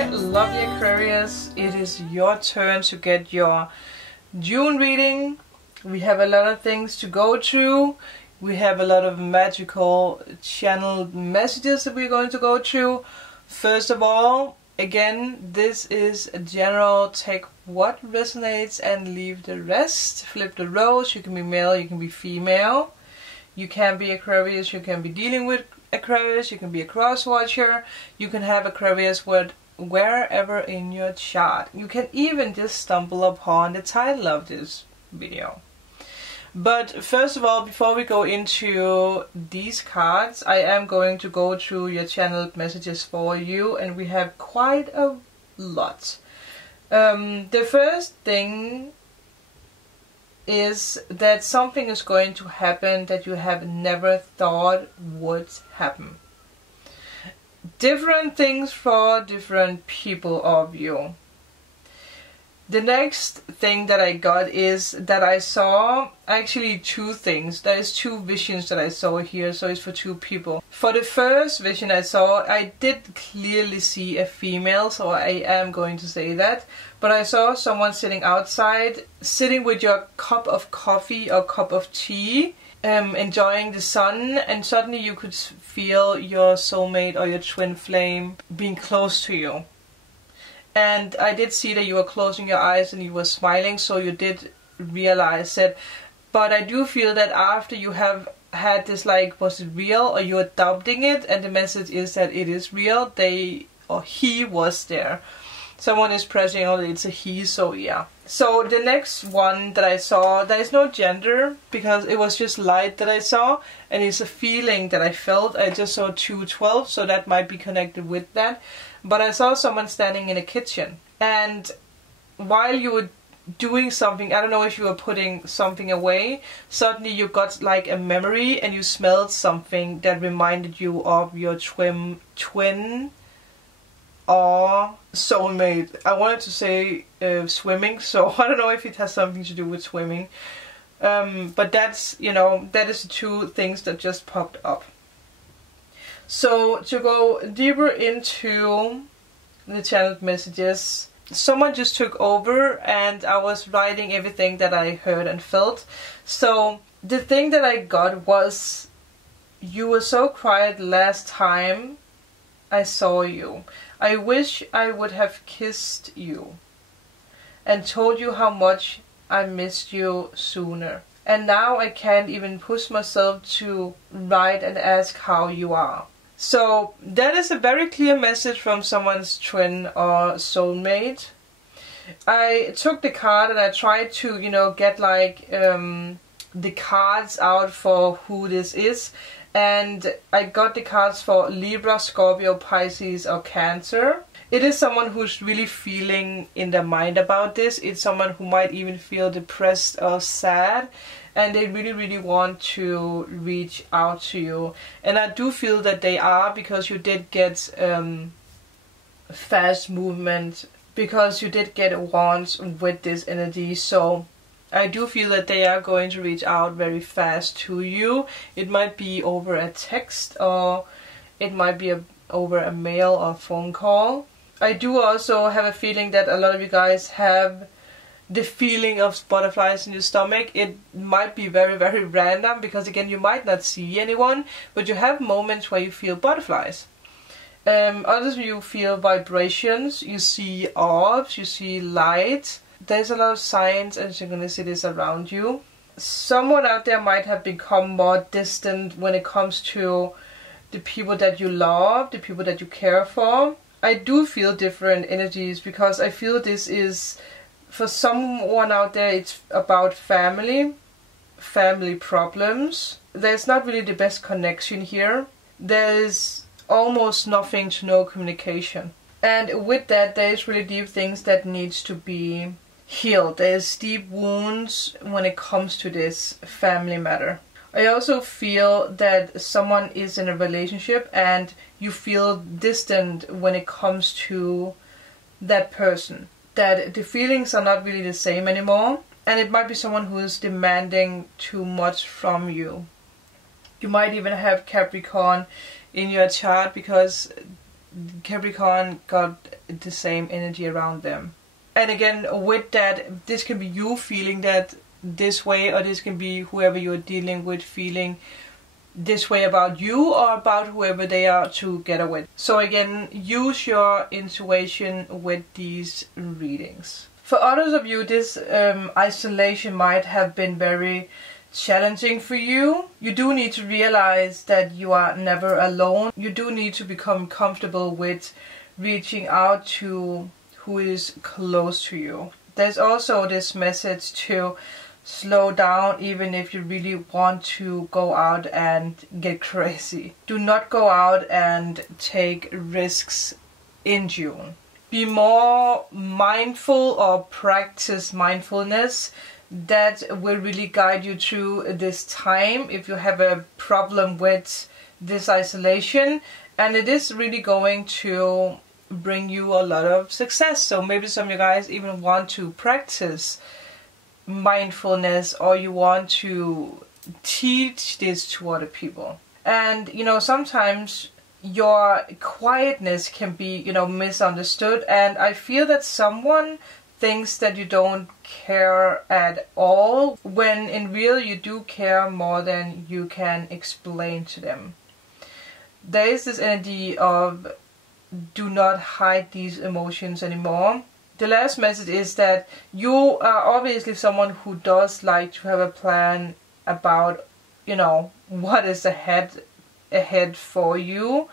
my lovely Aquarius, it is your turn to get your June reading. We have a lot of things to go through. We have a lot of magical channeled messages that we're going to go through. First of all, again, this is a general, take what resonates and leave the rest. Flip the roles. You can be male, you can be female. You can be Aquarius, you can be dealing with Aquarius, you can be a cross watcher, you can have Aquarius wherever in your chart. You can even just stumble upon the title of this video. But first of all, before we go into these cards, I am going to go through your channeled messages for you, and we have quite a lot. The first thing is that something is going to happen that you have never thought would happen. Different things for different people of you. The next thing that I got is that I saw actually two things. There is two visions that I saw here, so it's for two people. For the first vision I saw, I did clearly see a female, so I am going to say that. But I saw someone sitting outside, sitting with your cup of coffee or cup of tea, enjoying the sun, and suddenly you could feel your soulmate or your twin flame being close to you. And I did see that you were closing your eyes and you were smiling, so you did realize it. But I do feel that after you have had this, like, was it real, or you're doubting it, and the message is that it is real, they or he was there. Someone is pressing on it, it's a he, so yeah. So the next one that I saw, there is no gender, because it was just light that I saw, and it's a feeling that I felt. I just saw 212, so that might be connected with that. But I saw someone standing in a kitchen, and while you were doing something, I don't know if you were putting something away, suddenly you got like a memory and you smelled something that reminded you of your twin or soulmate. I wanted to say swimming, so I don't know if it has something to do with swimming. But that's, you know, that is the two things that just popped up. So to go deeper into the channeled messages, someone just took over and I was writing everything that I heard and felt. So the thing that I got was, you were so quiet last time I saw you. I wish I would have kissed you and told you how much I missed you sooner. And now I can't even push myself to write and ask how you are. So that is a very clear message from someone's twin or soulmate. I took the card and I tried to, you know, get like the cards out for who this is. And I got the cards for Libra, Scorpio, Pisces or Cancer. It is someone who's really feeling in their mind about this. It's someone who might even feel depressed or sad, and they really want to reach out to you. And I do feel that they are, because you did get fast movement, because you did get wands with this energy. So I do feel that they are going to reach out very fast to you. It might be over a text, or it might be over a mail or phone call. I do also have a feeling that a lot of you guys have the feeling of butterflies in your stomach. It might be very random, because again, you might not see anyone, but you have moments where you feel butterflies. Others you feel vibrations, you see orbs, you see light. There's a lot of signs and synchronicities around you. Someone out there might have become more distant when it comes to the people that you love, the people that you care for. I do feel different energies, because I feel this is, for someone out there, it's about family problems. There's not really the best connection here. There's almost nothing to no communication. And with that, there's really deep things that needs to be healed. There's deep wounds when it comes to this family matter. I also feel that someone is in a relationship and you feel distant when it comes to that person. That the feelings are not really the same anymore. And it might be someone who is demanding too much from you. You might even have Capricorn in your chart, because Capricorn got the same energy around them. And again, with that, this can be you feeling that this way, or this can be whoever you're dealing with feeling this way about you or about whoever they are together with. So again, use your intuition with these readings. For others of you, this isolation might have been very challenging for you. You do need to realize that you are never alone. You do need to become comfortable with reaching out to who is close to you. There's also this message to slow down, even if you really want to go out and get crazy. Do not go out and take risks in June. Be more mindful or practice mindfulness. That will really guide you through this time if you have a problem with this isolation, and it is really going to bring you a lot of success. So maybe some of you guys even want to practice mindfulness, or you want to teach this to other people. And you know, sometimes your quietness can be, you know, misunderstood, and I feel that someone thinks that you don't care at all, when in real you do care more than you can explain to them. There is this energy of do not hide these emotions anymore. The last message is that you are obviously someone who does like to have a plan about, you know, what is ahead for you.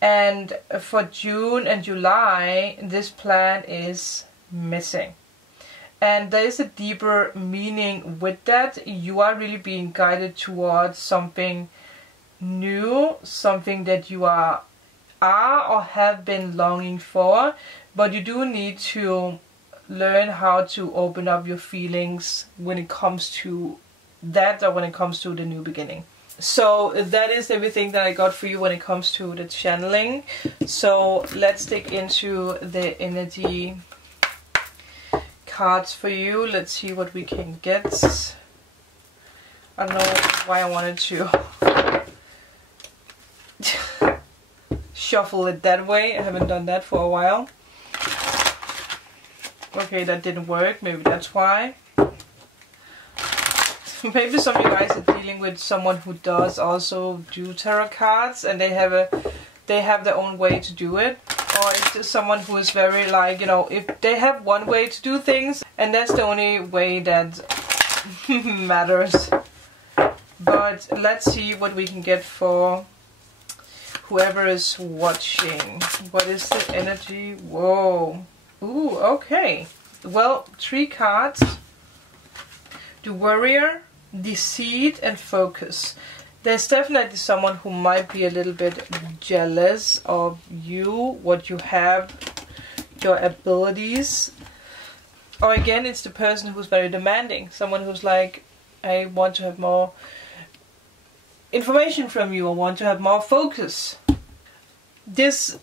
And for June and July, this plan is missing. And there is a deeper meaning with that. You are really being guided towards something new, something that you are or have been longing for, but you do need to learn how to open up your feelings when it comes to that, or when it comes to the new beginning. So that is everything that I got for you when it comes to the channeling. So let's dig into the energy cards for you. Let's see what we can get. I don't know why I wanted to shuffle it that way. I haven't done that for a while. Okay, that didn't work. Maybe that's why. Maybe some of you guys are dealing with someone who does also do tarot cards, and they have their own way to do it. Or it's just someone who is very like, you know, if they have one way to do things, and that's the only way that matters. But let's see what we can get for whoever is watching. What is the energy? Whoa. Ooh, okay. Well, 3 cards. The Warrior, Deceit, and Focus. There's definitely someone who might be a little bit jealous of you, what you have, your abilities. Or again, it's the person who's very demanding. Someone who's like, I want to have more information from you, I want to have more focus. This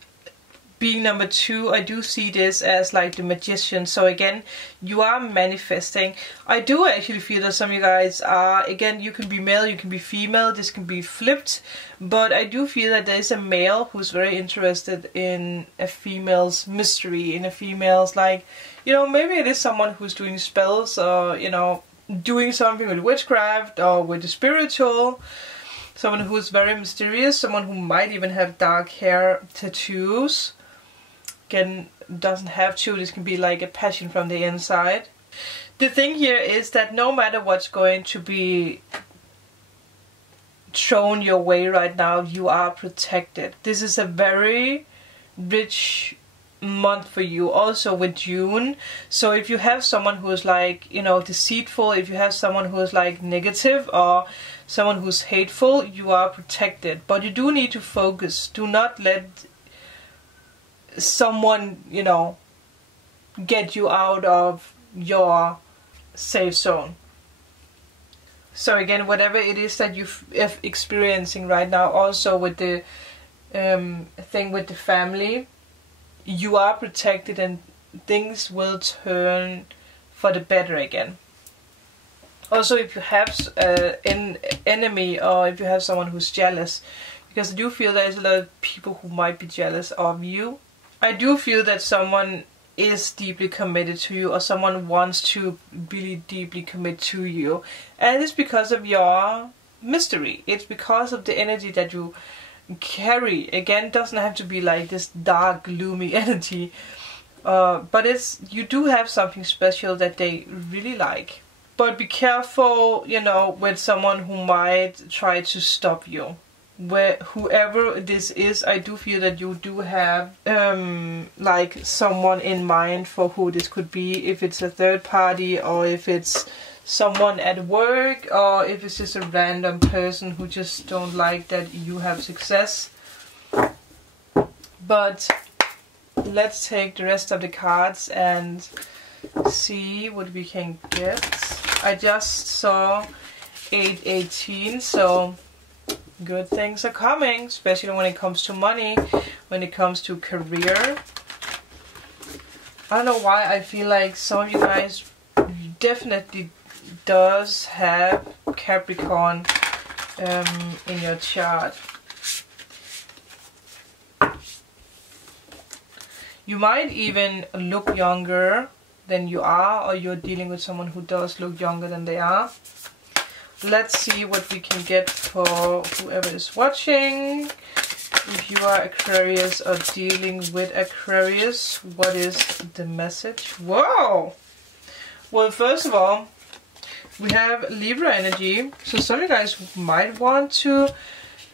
being number 2, I do see this as like the Magician. So again, you are manifesting. I do actually feel that some of you guys are, again, you can be male, you can be female, this can be flipped, but I do feel that there is a male who's very interested in a female's mystery, in a female's, like, you know, maybe it is someone who's doing spells, or, you know, doing something with witchcraft or with the spiritual. Someone who is very mysterious, someone who might even have dark hair, tattoos. Again, doesn't have to, this can be like a passion from the inside. The thing here is that no matter what's going to be thrown your way right now, you are protected. This is a very rich month for you, also with June. So if you have someone who's like, you know, deceitful, if you have someone who's like negative, or someone who's hateful, you are protected. But you do need to focus. Do not let someone, you know, get you out of your safe zone. So again, whatever it is that you're experiencing right now, also with the thing with the family, you are protected, and things will turn for the better again. Also, if you have an enemy, or if you have someone who's jealous, because I do feel there's a lot of people who might be jealous of you. I do feel that someone is deeply committed to you, or someone wants to really deeply commit to you, and it's because of your mystery. It's because of the energy that you carry. Again, it doesn't have to be like this dark, gloomy energy, but you do have something special that they really like. But be careful, you know, with someone who might try to stop you. Whoever this is, I do feel that you do have like someone in mind for who this could be. If it's a third party, or if it's someone at work, or if it's just a random person who just don't like that you have success. But let's take the rest of the cards and see what we can get. I just saw 818, so good things are coming, especially when it comes to money, when it comes to career. I don't know why I feel like some of you guys definitely does have Capricorn in your chart. You might even look younger than you are, or you're dealing with someone who does look younger than they are. Let's see what we can get for whoever is watching. If you are Aquarius or dealing with Aquarius, what is the message? Whoa! Well, first of all, we have Libra energy. So some of you guys might want to,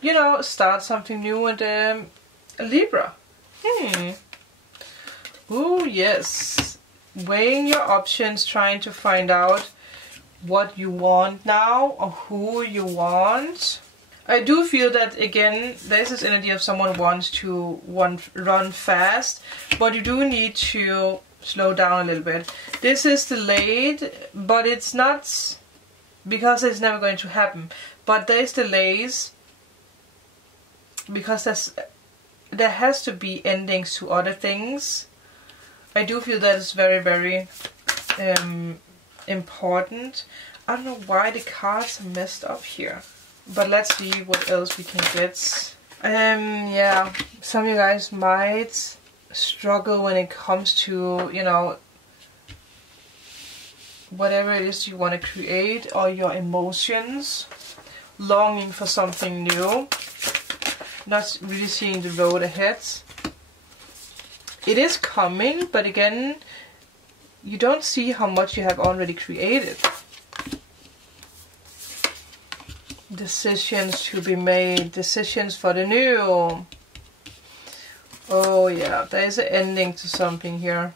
you know, start something new with Libra. Ooh, yes. Weighing your options, trying to find out what you want now, or who you want. I do feel that, again, there's this energy of someone wants to run fast, but you do need to slow down a little bit. This is delayed, but it's not because it's never going to happen. But there's delays because there has to be endings to other things. I do feel that it's very, very important. I don't know why the cards are messed up here, but let's see what else we can get. Yeah, some of you guys might struggle when it comes to, you know, whatever it is you want to create, or your emotions, longing for something new, not really seeing the road ahead. It is coming, but again, you don't see how much you have already created. Decisions to be made, decisions for the new. Oh yeah, there is an ending to something here.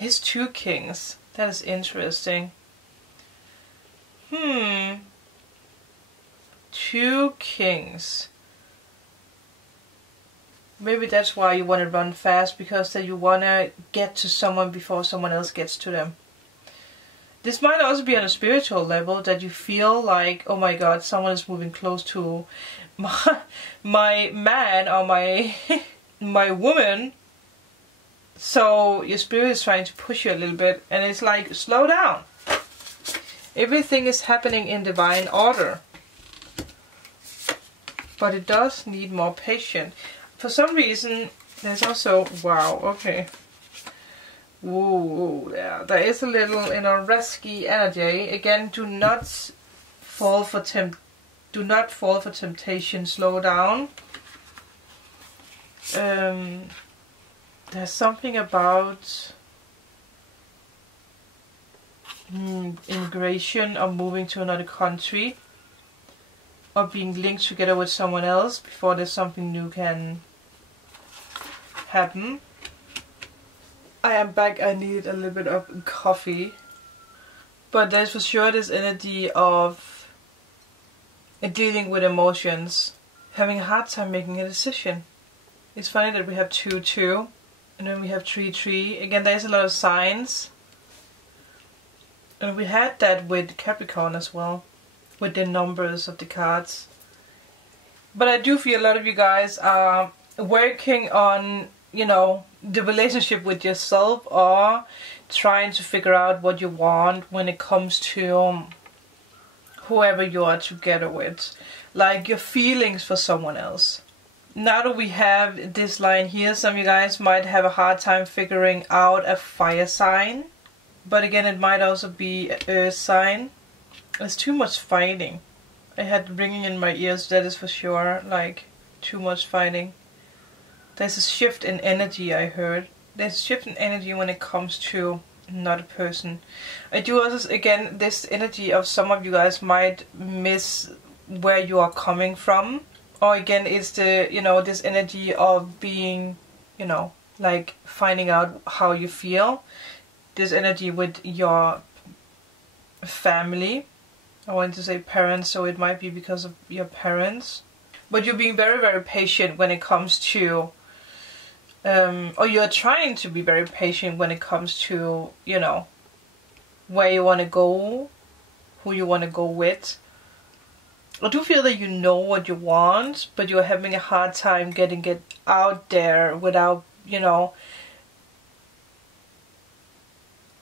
There's 2 kings. That is interesting. 2 kings. Maybe that's why you want to run fast, because that you want to get to someone before someone else gets to them. This might also be on a spiritual level, that you feel like, oh my god, someone is moving close to my man or my woman. So your spirit is trying to push you a little bit, and it's like, slow down. Everything is happening in divine order. But it does need more patience. For some reason, there's also, wow, okay. Whoa, yeah, there is a little, you know, risky energy. Again, do not fall for temptation. Slow down. There's something about immigration, or moving to another country, or being linked together with someone else before there's something new can happen. I am back. I need a little bit of coffee. But there's for sure this energy of dealing with emotions, having a hard time making a decision. It's funny that we have 2-2, and then we have 3-3. Again, there's a lot of signs. And we had that with Capricorn as well, with the numbers of the cards. But I do feel a lot of you guys are working on, you know, the relationship with yourself, or trying to figure out what you want when it comes to whoever you are together with. Like your feelings for someone else. Now that we have this line here, some of you guys might have a hard time figuring out a fire sign. But again, it might also be an earth sign. There's too much fighting. I had ringing in my ears, that is for sure. Like, too much fighting. There's a shift in energy, I heard. There's a shift in energy when it comes to another person. I do also, again, this energy of some of you guys might miss where you are coming from. Or again, it's the, you know, this energy of being, you know, like finding out how you feel. This energy with your family. I want to say parents, so it might be because of your parents. But you're being very, very patient when it comes to, or you're trying to be very patient when it comes to, you know, where you want to go, who you want to go with. I do feel that you know what you want, but you're having a hard time getting it out there without, you know,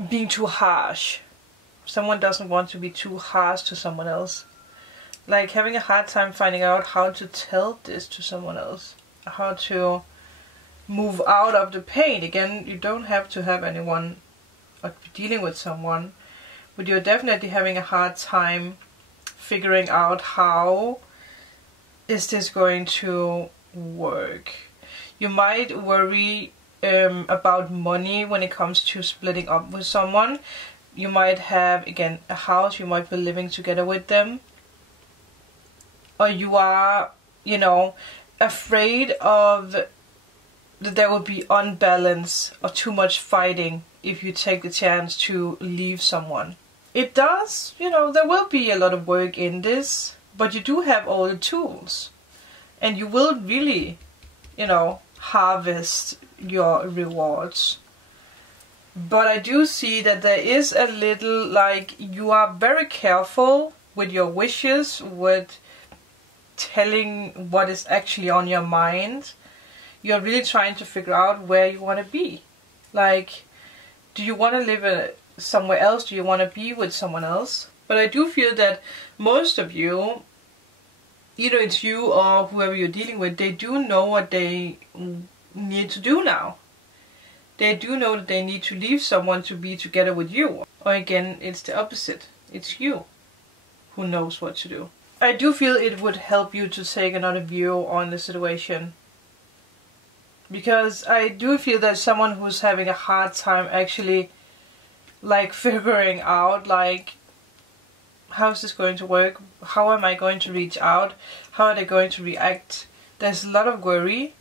being too harsh. Someone doesn't want to be too harsh to someone else. Like having a hard time finding out how to tell this to someone else. How to move out of the pain. Again, you don't have to have anyone or be dealing with someone, but you're definitely having a hard time figuring out how is this going to work. You might worry about money when it comes to splitting up with someone. You might have, again, a house, you might be living together with them. Or you are, you know, afraid of that there will be unbalance or too much fighting if you take the chance to leave someone. It does, you know, there will be a lot of work in this, but you do have all the tools. And you will really, you know, harvest your rewards. But I do see that there is a little, like, you are very careful with your wishes, with telling what is actually on your mind. You're really trying to figure out where you want to be. Like, do you want to live somewhere else? Do you want to be with someone else? But I do feel that most of you, either it's you or whoever you're dealing with, they do know what they need to do now. They do know that they need to leave someone to be together with you. Or again, it's the opposite. It's you who knows what to do. I do feel it would help you to take another view on the situation. Because I do feel that someone who's having a hard time actually, like, figuring out, like, how is this going to work? How am I going to reach out? How are they going to react? There's a lot of worry.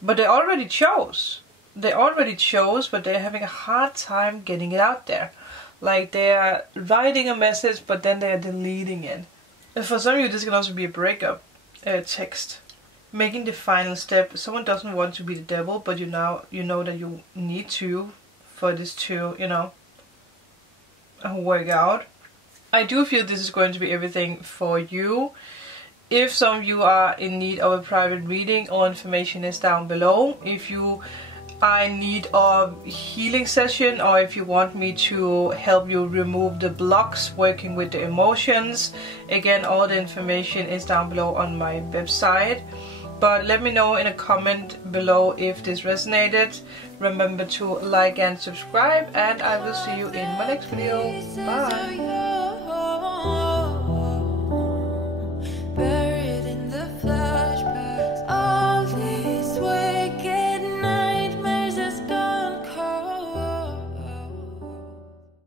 But they already chose. They already chose, but they're having a hard time getting it out there. Like, they are writing a message, but then they are deleting it. And for some of you, this can also be a breakup text. Making the final step. Someone doesn't want to be the devil, but you know that you need to for this to, you know, work out. I do feel this is going to be everything for you. If some of you are in need of a private reading, all information is down below. If you are in need of healing session, or if you want me to help you remove the blocks working with the emotions, again, all the information is down below on my website. But let me know in a comment below if this resonated. Remember to like and subscribe, and I will see you in my next video. Bye!